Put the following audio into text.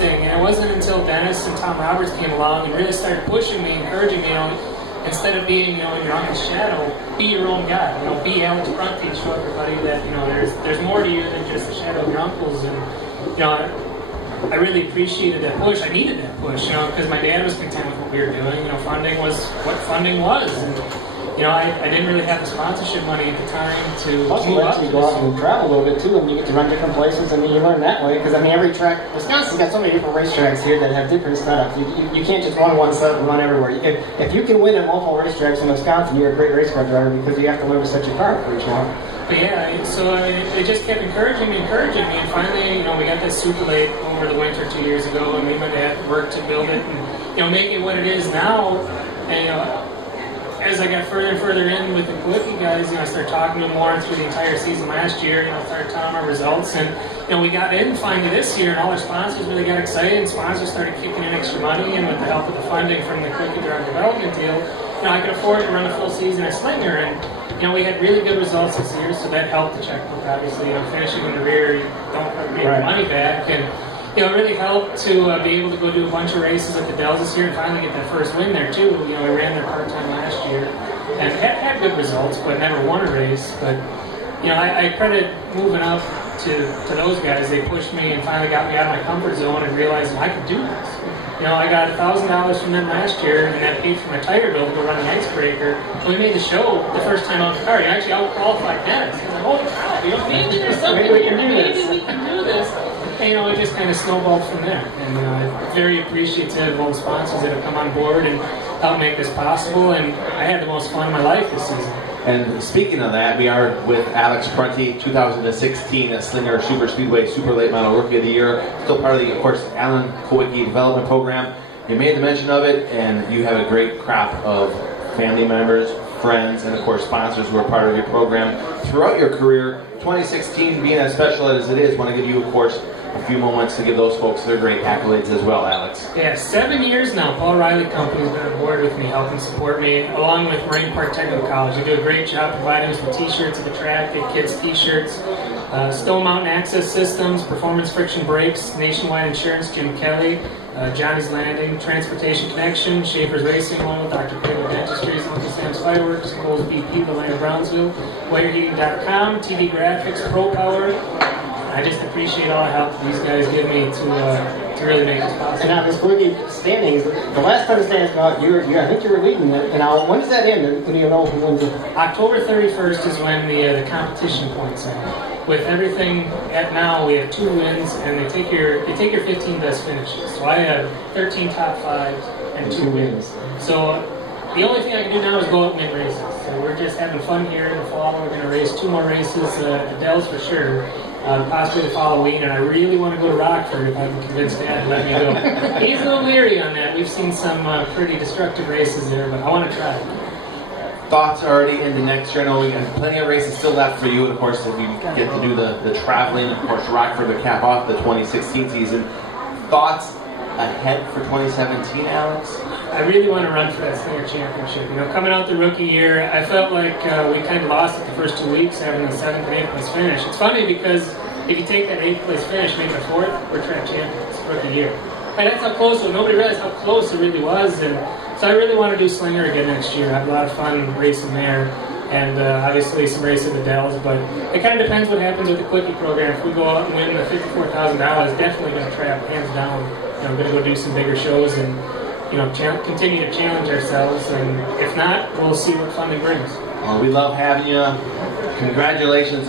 thing, and it wasn't until Dennis and Tom Roberts came along and really started pushing me, encouraging me, you know, instead of being, you know, in your uncle's shadow, be your own guy. You know, be Alex Prunty and show everybody that, you know, there's more to you than just the shadow of your uncles. And, you know, I really appreciated that push. I needed that push, you know, because my dad was content with what we were doing. You know, funding was what funding was. And, you know, I didn't really have the sponsorship money at the time to plus you let you go out and travel a little bit too, and you get to run different places, and you learn that way. Because I mean, every track, Wisconsin's got so many different racetracks here that have different setups. You can't just run one setup and run everywhere. If you can win at multiple racetracks in Wisconsin, you're a great race car driver because you have to learn to set your car up for each one. But yeah, so it just kept encouraging me, and finally, you know, we got this super late over the winter 2 years ago, and me and my dad worked to build it, and, you know, make it what it is now. And, you know, as I got further and further in with the Kulwicki guys, you know, I started talking to them more through the entire season last year, you know, started telling them our results, and, you know, we got in finally this year, and all our sponsors really got excited, and sponsors started kicking in extra money, and with the help of the funding from the Kulwicki Drive Development deal, you know, I could afford to run a full season at Slinger, and, you know, we had really good results this year, so that helped the checkbook, obviously. You know, finishing in the rear, you don't get your money back, and, you know, it really helped to be able to go do a bunch of races at the Dells this year and finally get that first win there, too. You know, we ran there part-time last year and had good results, but never won a race. But, you know, I credit moving up to those guys. They pushed me and finally got me out of my comfort zone and realized I could do this. You know, I got $1,000 from them last year, and that paid for my tire bill to go run an icebreaker. We made the show the first time out the car. You actually out-qualified Dennis. I was like, holy cow, you know, maybe there's something we can do this. Maybe we can do this. And, you know, it just kind of snowballed from there. And I'm very appreciative of all the sponsors that have come on board and helped make this possible. And I had the most fun of my life this season. And speaking of that, we are with Alex Prunty, 2016 at Slinger Super Speedway Super Late Model Rookie of the Year. Still part of the, of course, Alan Kulwicki Development Program. You made the mention of it, and you have a great crop of family members, friends, and of course sponsors who are part of your program throughout your career. 2016 being as special as it is, want to give you, of course, a few moments to give those folks their great accolades as well, Alex. Yeah, 7 years now. Paul Riley Company's been on board with me, helping support me, along with Marine Park Technical College. They do a great job providing us with t-shirts at the track, get kids t-shirts. Stone Mountain Access Systems, Performance Friction Brakes, Nationwide Insurance, Jim Kelly, Johnny's Landing, Transportation Connection, Schaefer's Racing Oil, Dr. Cradle Dentistries, Uncle Sam's Fireworks, Coles BP, the Land of Brownsville, WireHeating.com, TD Graphics, Pro Power. I just appreciate all the help these guys give me to really make this possible. And now this Kulwicki standings, the last time the standings come out, I think you were leading it. And now, when does that end? Do you know who wins it? October 31st is when the competition points out. With everything at now, we have 2 wins, and they take your 15 best finishes. So I have 13 top 5s and 2 wins. So the only thing I can do now is go up and win races. So we're just having fun here in the fall. We're going to race 2 more races at the Dells for sure. Possibly the Halloween, and I really want to go to Rockford if I can convince Dad to let me go. He's a little leery on that. We've seen some pretty destructive races there, but I want to try it. Thoughts already into next year? I know we have plenty of races still left for you, and of course, if you get to do the traveling, of course, Rockford to cap off the 2016 season. Thoughts ahead for 2017, Alex? I really want to run for that Slinger Championship. You know, coming out the rookie year, I felt like we kind of lost it the first 2 weeks, having the 7th and 8th place finish. It's funny because if you take that 8th place finish, make it a 4th, we're track champions rookie year. And that's how close it was. Nobody realized how close it really was. And so I really want to do Slinger again next year. I have a lot of fun racing there. And obviously some race at the Dells, but it kind of depends what happens with the Kulwicki program. If we go out and win the $54,000, definitely going to trap, hands down. You know, going to go do some bigger shows and, you know, continue to challenge ourselves. And if not, we'll see what funding brings. Well, we love having you. Congratulations.